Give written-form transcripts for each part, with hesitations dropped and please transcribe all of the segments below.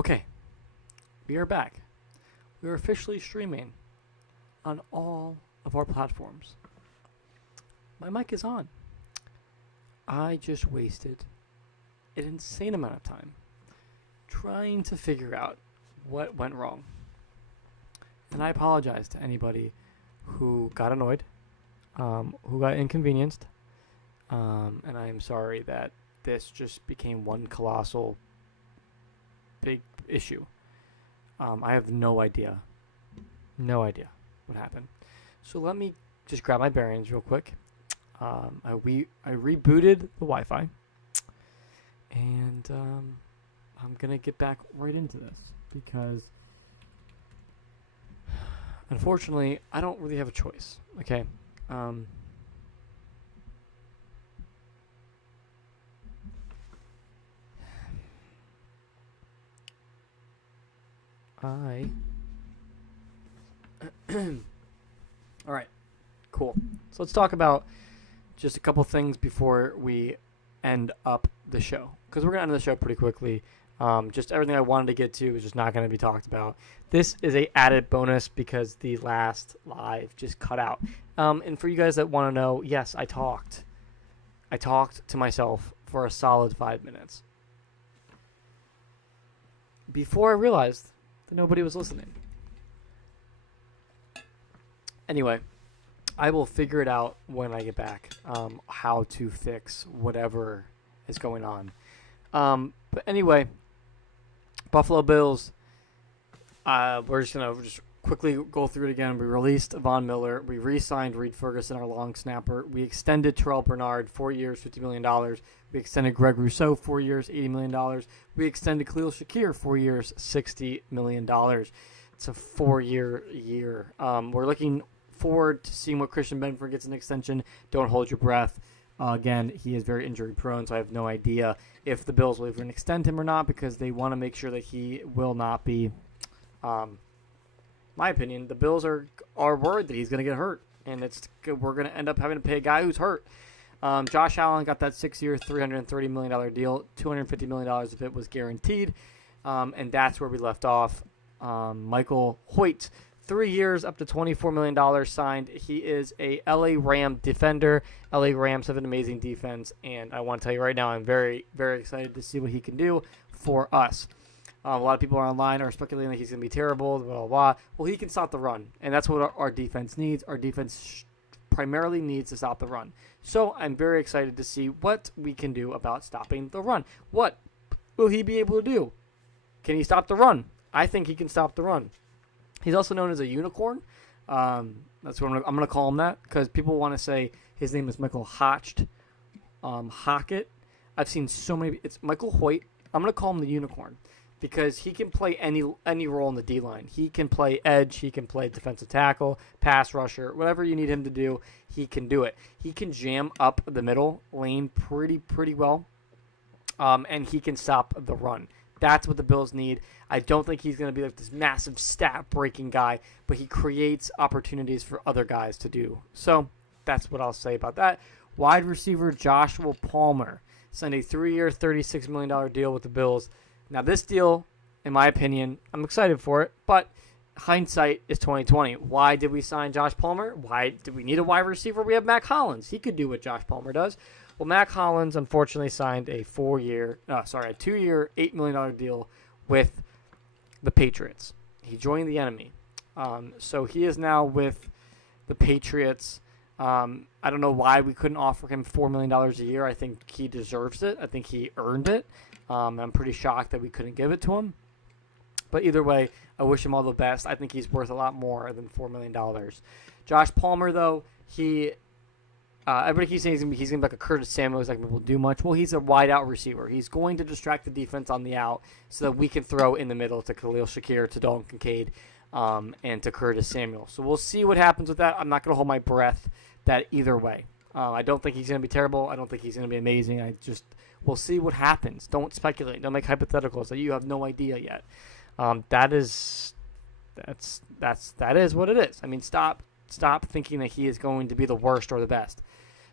Okay, we are back. We are officially streaming on all of our platforms. My mic is on. I just wasted an insane amount of time trying to figure out what went wrong. And I apologize to anybody who got annoyed, who got inconvenienced, and I am sorry that this just became one colossal big issue. I have no idea what happened. So let me just grab my bearings real quick. I rebooted the Wi-Fi, and I'm gonna get back right into this because unfortunately I don't really have a choice. Okay. All right, cool. So let's talk about just a couple things before we end up the show, because we're gonna end the show pretty quickly. Just everything I wanted to get to is just not going to be talked about. This is a added bonus because the last live just cut out. And for you guys that want to know, yes, I talked to myself for a solid 5 minutes before I realized that nobody was listening. Anyway, I will figure it out when I get back, how to fix whatever is going on. But anyway, Buffalo Bills, we're just going to quickly go through it again. We released Von Miller. We re-signed Reed Ferguson, our long snapper. We extended Terrell Bernard 4 years, $50 million. We extended Greg Rousseau 4 years, $80 million. We extended Khalil Shakir 4 years, $60 million. It's a 4-year year. We're looking forward to seeing what Christian Benford gets an extension. Don't hold your breath. Again, he is very injury prone, so I have no idea if the Bills will even extend him or not because they want to make sure that he will not be. My opinion, the Bills are worried that he's going to get hurt, and we're going to end up having to pay a guy who's hurt. Josh Allen got that 6-year, $330 million deal. $250 million if it was guaranteed, and that's where we left off. Michael Hoyt, 3 years, up to $24 million signed. He is a LA Ram defender. LA Rams have an amazing defense, and I want to tell you right now, I'm very, very excited to see what he can do for us. A lot of people online are speculating that he's going to be terrible, blah, blah, blah. Well, he can stop the run, and that's what our defense needs. Our defense primarily needs to stop the run. So I'm very excited to see what we can do about stopping the run. What will he be able to do? Can he stop the run? I think he can stop the run. He's also known as a unicorn. That's what I'm going to call him that because people want to say his name is Michael Hockett. I've seen so many. It's Michael Hoyt. I'm going to call him the unicorn because he can play any role in the D-line. He can play edge. He can play defensive tackle, pass rusher, whatever you need him to do, he can do it. He can jam up the middle lane pretty well, and he can stop the run. That's what the Bills need. I don't think he's going to be like this massive stat-breaking guy, but he creates opportunities for other guys to do. So that's what I'll say about that. Wide receiver Joshua Palmer signed a 3-year, $36 million deal with the Bills. Now this deal, in my opinion, I'm excited for it, but hindsight is 2020. Why did we sign Josh Palmer? Why did we need a wide receiver? We have Mac Hollins. He could do what Josh Palmer does. Well, Mac Hollins unfortunately signed a 2-year, $8 million deal with the Patriots. He joined the enemy. So he is now with the Patriots. I don't know why we couldn't offer him $4 million a year. I think he deserves it. I think he earned it. I'm pretty shocked that we couldn't give it to him. But either way, I wish him all the best. I think he's worth a lot more than $4 million. Josh Palmer, though, everybody keeps saying he's going to be like a Curtis Samuel. He's not going to be able to do much. Well, he's a wide-out receiver. He's going to distract the defense on the out so that we can throw in the middle to Khalil Shakir, to Dalton Kincaid, and to Curtis Samuel. So we'll see what happens with that. I'm not going to hold my breath that either way. I don't think he's going to be terrible. I don't think he's going to be amazing. We'll see what happens. Don't speculate. Don't make hypotheticals that you have no idea yet. That is what it is. I mean, stop thinking that he is going to be the worst or the best.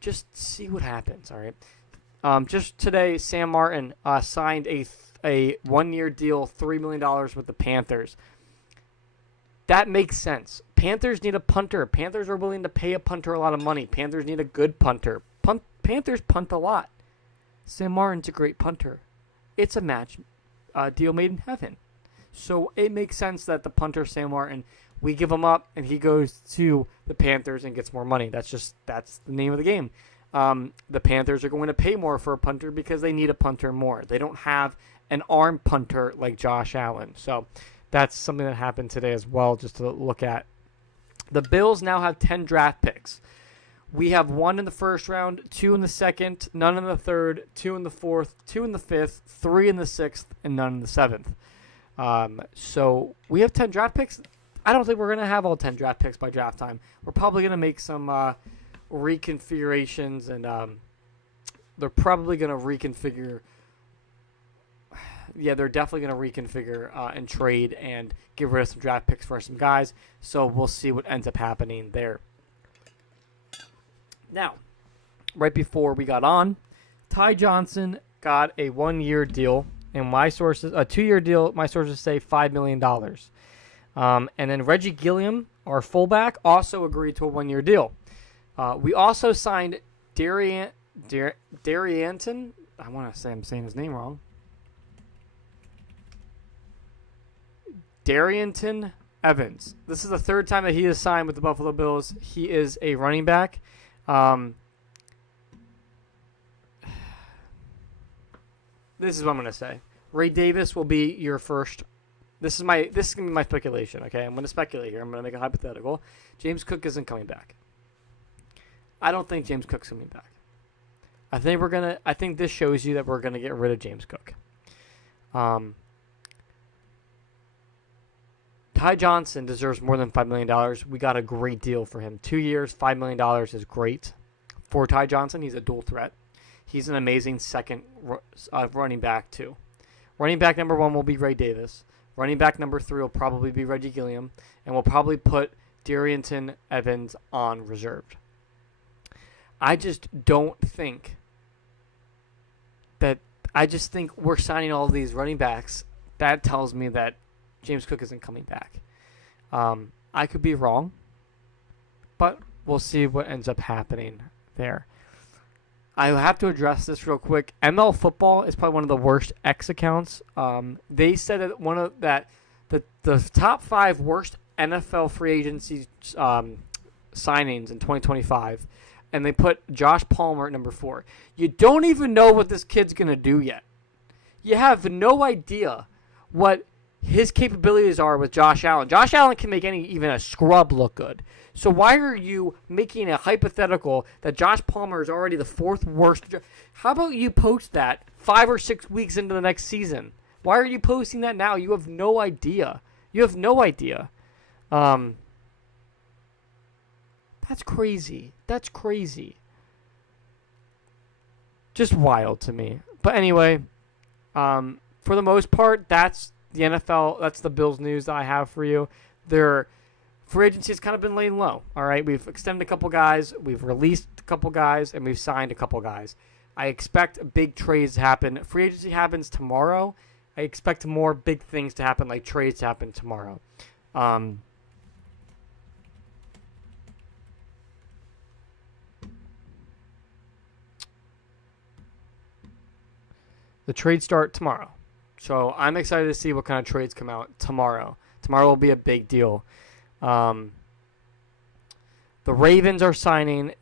Just see what happens, all right? Just today, Sam Martin signed a 1-year deal, $3 million with the Panthers. That makes sense. Panthers need a punter. Panthers are willing to pay a punter a lot of money. Panthers need a good punter. Panthers punt a lot. Sam Martin's a great punter. It's a match deal made in heaven. So it makes sense that the punter, Sam Martin, we give him up and he goes to the Panthers and gets more money. That's the name of the game. The Panthers are going to pay more for a punter because they need a punter more. They don't have an arm punter like Josh Allen. So that's something that happened today as well, just to look at. The Bills now have 10 draft picks. We have 1 in the first round, 2 in the second, none in the third, 2 in the fourth, 2 in the fifth, 3 in the sixth, and none in the seventh. So we have 10 draft picks. I don't think we're going to have all 10 draft picks by draft time. We're probably going to make some reconfigurations, and they're probably going to reconfigure. Yeah, they're definitely going to reconfigure and trade and get rid of some draft picks for some guys. So we'll see what ends up happening there. Now, right before we got on, Ty Johnson got a 1-year deal, and my sources, a 2-year deal, my sources say $5 million. And then Reggie Gilliam, our fullback, also agreed to a 1-year deal. We also signed Darrianton. I want to say I'm saying his name wrong. Darrianton Evans. This is the third time that he has signed with the Buffalo Bills. He is a running back. This is what I'm going to say. Ray Davis will be your first. This is going to be my speculation, okay? I'm going to speculate here. I'm going to make a hypothetical. James Cook isn't coming back. I don't think James Cook's coming back. I think this shows you that we're going to get rid of James Cook. Ty Johnson deserves more than $5 million. We got a great deal for him. 2 years, $5 million is great. For Ty Johnson, he's a dual threat. He's an amazing second running back, too. Running back number 1 will be Ray Davis. Running back number 3 will probably be Reggie Gilliam. And we'll probably put Darrianton Evans on reserved. I just don't think that... I just think we're signing all of these running backs. That tells me that James Cook isn't coming back. I could be wrong, but we'll see what ends up happening there. I have to address this real quick. ML Football is probably one of the worst X accounts. They said that the top 5 worst NFL free agency signings in 2025, and they put Josh Palmer at number 4. You don't even know what this kid's going to do yet. You have no idea what his capabilities are with Josh Allen. Josh Allen can make even a scrub look good. So why are you making a hypothetical that Josh Palmer is already the 4th worst? How about you post that 5 or 6 weeks into the next season? Why are you posting that now? You have no idea. You have no idea. That's crazy. That's crazy. Just wild to me. But anyway, for the most part, that's the NFL. That's the Bills news that I have for you. Their free agency has kind of been laying low. All right, we've extended a couple guys, we've released a couple guys, and we've signed a couple guys. I expect big trades to happen. Free agency happens tomorrow. I expect more big things to happen, like trades to happen tomorrow. The trades start tomorrow. So I'm excited to see what kind of trades come out tomorrow. Tomorrow will be a big deal. The Ravens are signing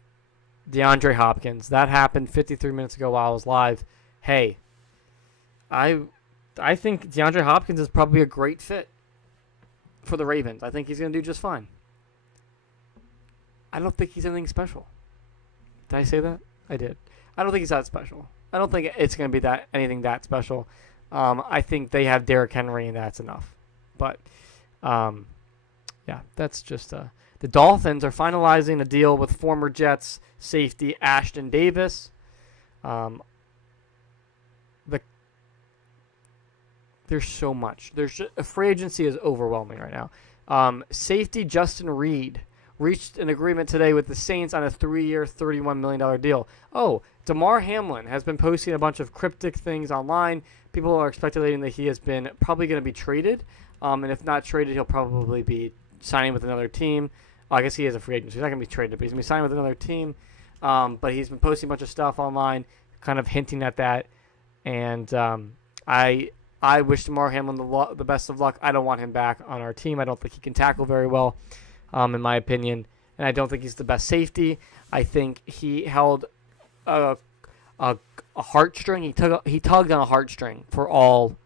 DeAndre Hopkins. That happened 53 minutes ago while I was live. Hey, I think DeAndre Hopkins is probably a great fit for the Ravens. I think he's going to do just fine. I don't think he's anything special. Did I say that? I did. I don't think he's that special. I don't think it's going to be anything that special. I think they have Derrick Henry, and that's enough. But, yeah, that's just... the Dolphins are finalizing a deal with former Jets safety Ashton Davis. There's so much. Free agency is overwhelming right now. Safety Justin Reed reached an agreement today with the Saints on a 3-year, $31 million deal. Oh, Damar Hamlin has been posting a bunch of cryptic things online people are speculating that he has been probably going to be traded. And if not traded, he'll probably be signing with another team. I guess he is a free agent, so he's not going to be traded, but he's going to be signing with another team. But he's been posting a bunch of stuff online, kind of hinting at that. And I wish DeMar Hamlin the best of luck. I don't want him back on our team. I don't think he can tackle very well, in my opinion. And I don't think he's the best safety. I think he held a heartstring. He tugged on a heartstring for all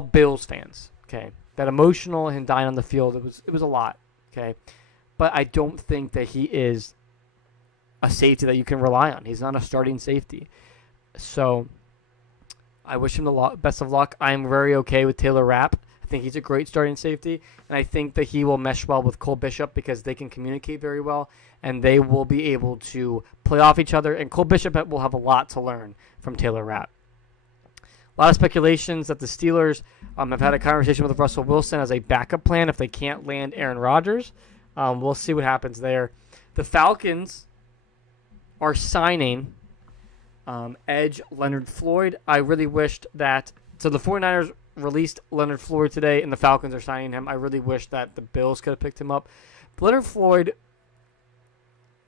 Bills fans. Okay, that emotional and dying on the field. It was a lot. Okay, but I don't think that he is a safety that you can rely on. He's not a starting safety. So I wish him the best of luck. I am very okay with Taylor Rapp. I think he's a great starting safety, and I think that he will mesh well with Cole Bishop because they can communicate very well, and they will be able to play off each other, and Cole Bishop will have a lot to learn from Taylor Rapp. A lot of speculations that the Steelers have had a conversation with Russell Wilson as a backup plan if they can't land Aaron Rodgers. We'll see what happens there. The Falcons are signing edge Leonard Floyd. I really wished that... So the 49ers released Leonard Floyd today, and the Falcons are signing him. I really wish that the Bills could have picked him up. But Leonard Floyd,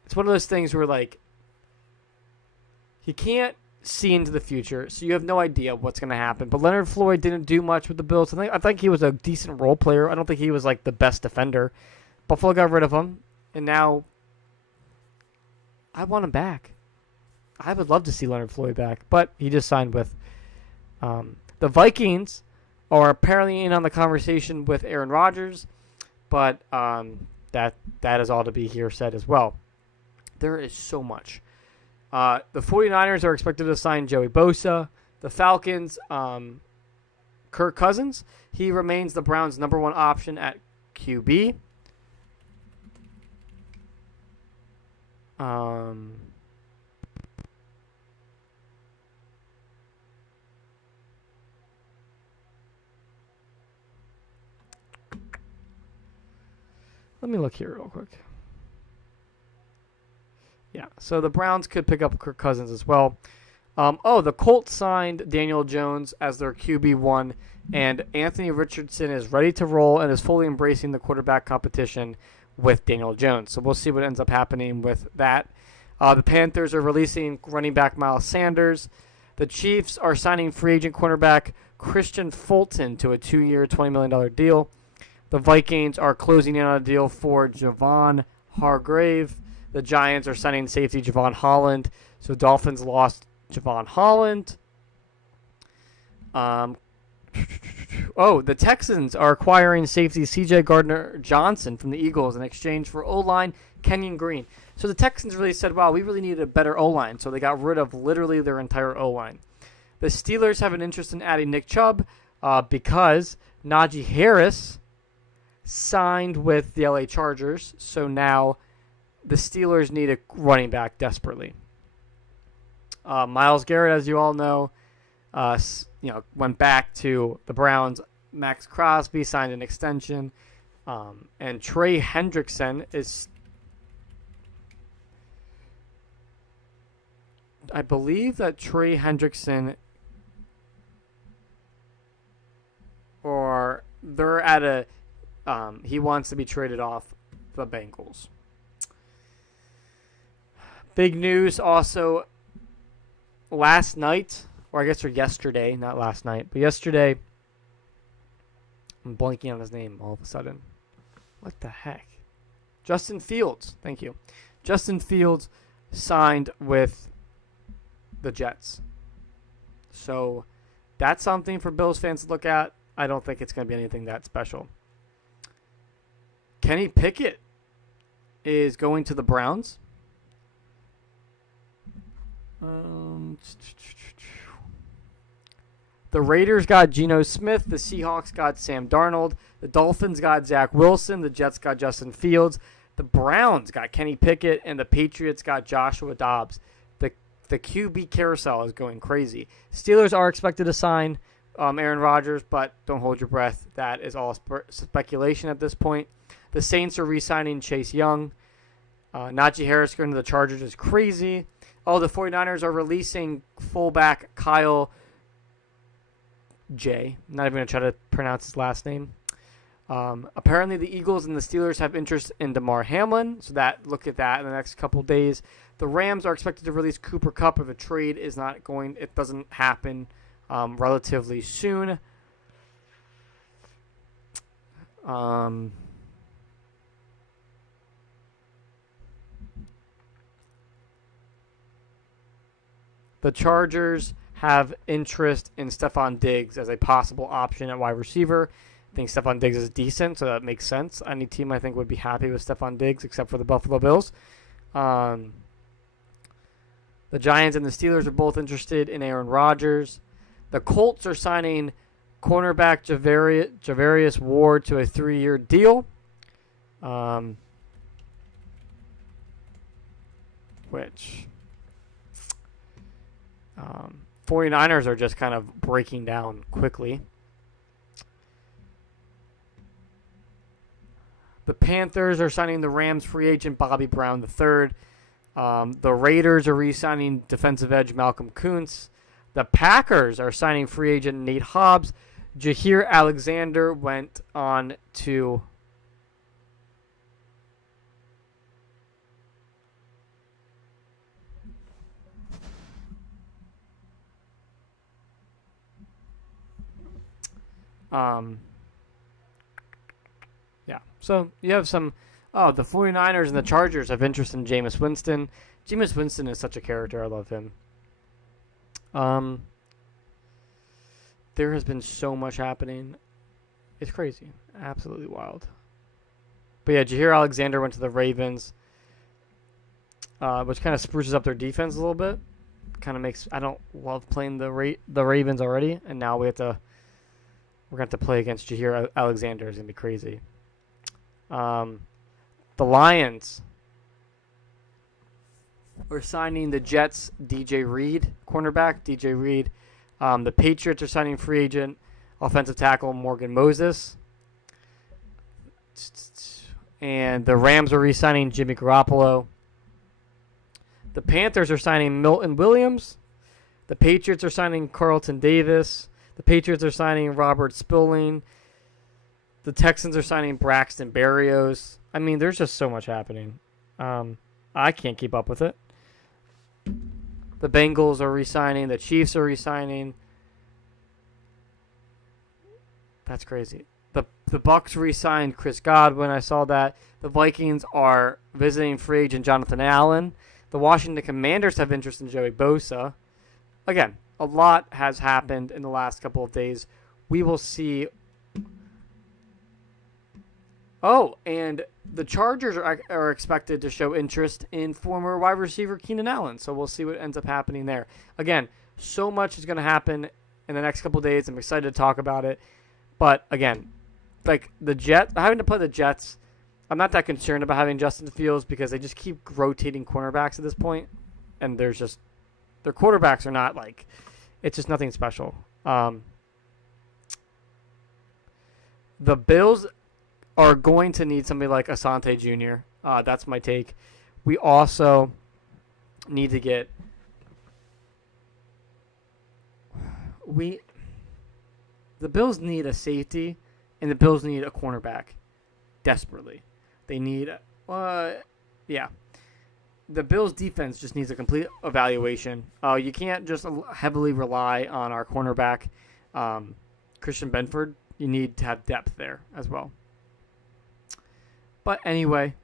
it's one of those things where, like, he can't see into the future, so you have no idea what's going to happen. But Leonard Floyd didn't do much with the Bills. I think he was a decent role player. I don't think he was, like, the best defender. Buffalo got rid of him, and now I want him back. I would love to see Leonard Floyd back, but he just signed with the Vikings are apparently in on the conversation with Aaron Rodgers, but that is all to be here said as well. There is so much. The 49ers are expected to sign Joey Bosa. The Falcons, Kirk Cousins, he remains the Browns' number one option at QB. Let me look here real quick. Yeah, so the Browns could pick up Kirk Cousins as well. The Colts signed Daniel Jones as their QB1, and Anthony Richardson is ready to roll and is fully embracing the quarterback competition with Daniel Jones. So we'll see what ends up happening with that. The Panthers are releasing running back Miles Sanders. The Chiefs are signing free agent cornerback Christian Fulton to a 2-year, $20 million deal. The Vikings are closing in on a deal for Javon Hargrave. The Giants are signing safety Javon Holland. So Dolphins lost Javon Holland. The Texans are acquiring safety C.J. Gardner-Johnson from the Eagles in exchange for O-line Kenyon Green. So the Texans really said, wow, we really need a better O-line. So they got rid of literally their entire O-line. The Steelers have an interest in adding Nick Chubb because Najee Harris signed with the LA Chargers. So now the Steelers need a running back desperately. Myles Garrett, as you all know, went back to the Browns. Max Crosby signed an extension. And Trey Hendrickson is... I believe that Trey Hendrickson... Or they're at a... he wants to be traded off the Bengals. Big news also last night, or I guess yesterday, not last night, but yesterday, I'm blanking on his name all of a sudden. What the heck? Justin Fields, thank you. Justin Fields signed with the Jets. So that's something for Bills fans to look at. I don't think it's going to be anything that special. Kenny Pickett is going to the Browns. The Raiders got Geno Smith. The Seahawks got Sam Darnold. The Dolphins got Zach Wilson. The Jets got Justin Fields. The Browns got Kenny Pickett. And the Patriots got Joshua Dobbs. The QB carousel is going crazy. Steelers are expected to sign Aaron Rodgers, but don't hold your breath. That is all speculation at this point. The Saints are re-signing Chase Young. Najee Harris going to the Chargers is crazy. The 49ers are releasing fullback Kyle J. I'm not even going to try to pronounce his last name. Apparently, the Eagles and the Steelers have interest in DeMar Hamlin, so look at that in the next couple of days. The Rams are expected to release Cooper Kupp if a trade it doesn't happen relatively soon. The Chargers have interest in Stephon Diggs as a possible option at wide receiver. I think Stephon Diggs is decent, so that makes sense. Any team, I think, would be happy with Stephon Diggs, except for the Buffalo Bills. The Giants and the Steelers are both interested in Aaron Rodgers. The Colts are signing cornerback Javarius Ward to a 3-year deal. Which 49ers are just kind of breaking down quickly. The Panthers are signing the Rams free agent Bobby Brown III. The Raiders are re-signing defensive edge Malcolm Kuntz. The Packers are signing free agent Nate Hobbs. Jair Alexander went on to So you have the 49ers and the Chargers have interest in Jameis Winston. Jameis Winston is such a character. I love him. There has been so much happening. It's crazy. Absolutely wild. But yeah, Jair Alexander went to the Ravens, which kind of spruces up their defense a little bit. Kind of makes, I don't love playing the Ravens already, and now we're going to have to play against Jair Alexander. It's going to be crazy. The Lions are signing the Jets' DJ Reed, cornerback DJ Reed. The Patriots are signing free agent offensive tackle Morgan Moses. And the Rams are re-signing Jimmy Garoppolo. The Panthers are signing Milton Williams. The Patriots are signing Carlton Davis. The Patriots are signing Robert Spilling. The Texans are signing Braxton Berrios. I mean, there's just so much happening. I can't keep up with it. The Bengals are re-signing. The Chiefs are re-signing. That's crazy. The Bucks re-signed Chris Godwin. I saw that. The Vikings are visiting free agent Jonathan Allen. The Washington Commanders have interest in Joey Bosa. Again, a lot has happened in the last couple of days. We will see. Oh, and the Chargers are expected to show interest in former wide receiver Keenan Allen. So we'll see what ends up happening there. Again, so much is going to happen in the next couple of days. I'm excited to talk about it. But again, like the Jets, having to play the Jets, I'm not that concerned about having Justin Fields because they just keep rotating cornerbacks at this point, and their quarterbacks are not like, it's just nothing special. The Bills are going to need somebody like Asante Jr. That's my take. We also need to get the Bills need a safety, and the Bills need a cornerback desperately. They need, The Bills' defense just needs a complete evaluation. You can't just heavily rely on our cornerback, Christian Benford. You need to have depth there as well. But anyway,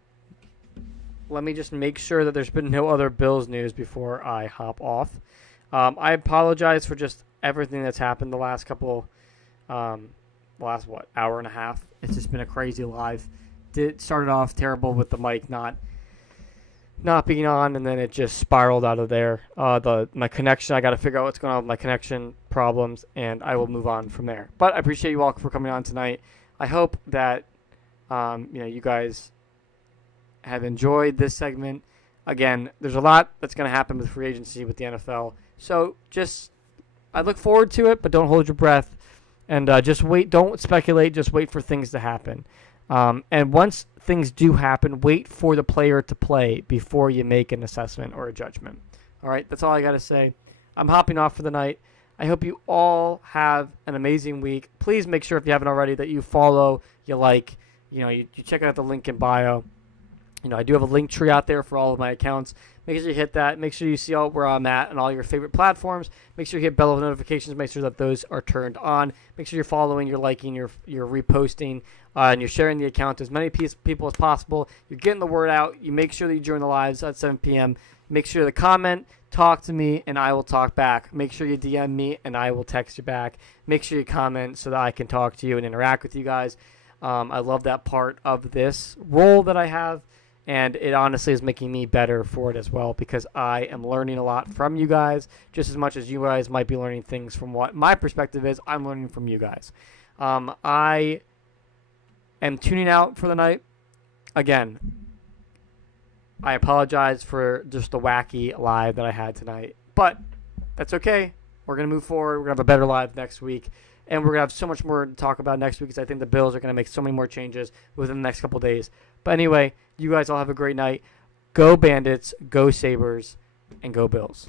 let me just make sure that there's been no other Bills news before I hop off. I apologize for just everything that's happened the last hour and a half. It's just been a crazy live. It started off terrible with the mic not being on, and then it just spiraled out of there. My connection, I got to figure out what's going on with my connection problems, and I will move on from there. But I appreciate you all for coming on tonight. I hope that you guys have enjoyed this segment. Again, there's a lot that's going to happen with free agency with the NFL. So I look forward to it, but don't hold your breath. And just wait. Don't speculate. Just wait for things to happen. And once things do happen, wait for the player to play before you make an assessment or a judgment. All right, that's all I got to say. I'm hopping off for the night. I hope you all have an amazing week. Please make sure, if you haven't already, that you follow, you like, you check out the link in bio. I do have a link tree out there for all of my accounts. Make sure you hit that. Make sure you see where I'm at on all your favorite platforms. Make sure you hit bell notifications. Make sure that those are turned on. Make sure you're following, you're liking, you're reposting, and you're sharing the account to as many people as possible. You're getting the word out. You make sure that you join the lives at 7 p.m. Make sure to comment, talk to me, and I will talk back. Make sure you DM me, and I will text you back. Make sure you comment so that I can talk to you and interact with you guys. I love that part of this role that I have. And it honestly is making me better for it as well, because I am learning a lot from you guys, just as much as you guys might be learning things from what my perspective is. I'm learning from you guys. I am tuning out for the night. Again, I apologize for just the wacky live that I had tonight, but that's okay. We're going to move forward. We're going to have a better live next week. And we're going to have so much more to talk about next week, because I think the Bills are going to make so many more changes within the next couple of days. But anyway, you guys all have a great night. Go Bandits, go Sabres, and go Bills.